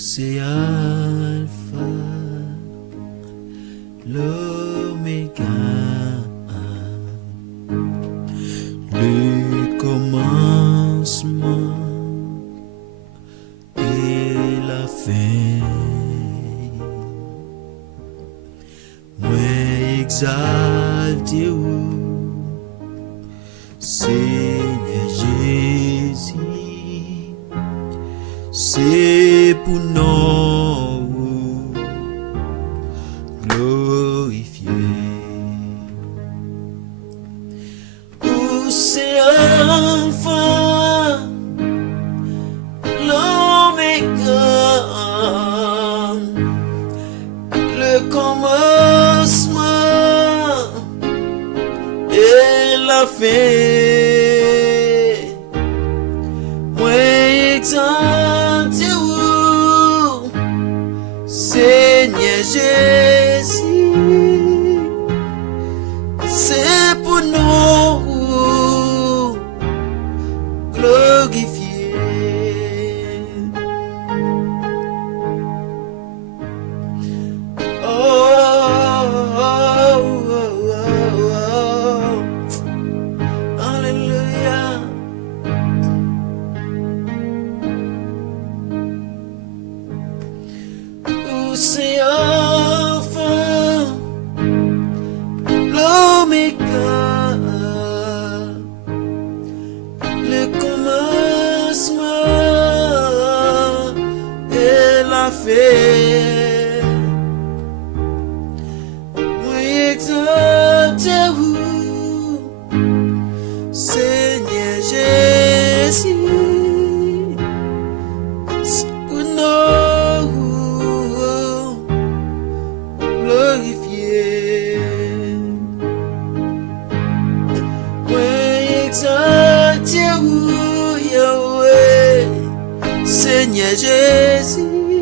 c'est Alpha, l'Oméga, le commencement et la fin. Moi exalté ou Seigneur Jésus, c'est pour nous glorifier. Où c'est Alpha, l'Oméga, le commencement et la fin. Moi exalté ou Seigneur Jésus, c'est pour nous glorifier. Alléluia. Où c'est Alpha, l'Oméga, le commencement et la fin. Moi exalté vous, Seigneur Jésus, c'est pour nous glorifier. Moi exalté vous, Yahweh, Seigneur Jésus,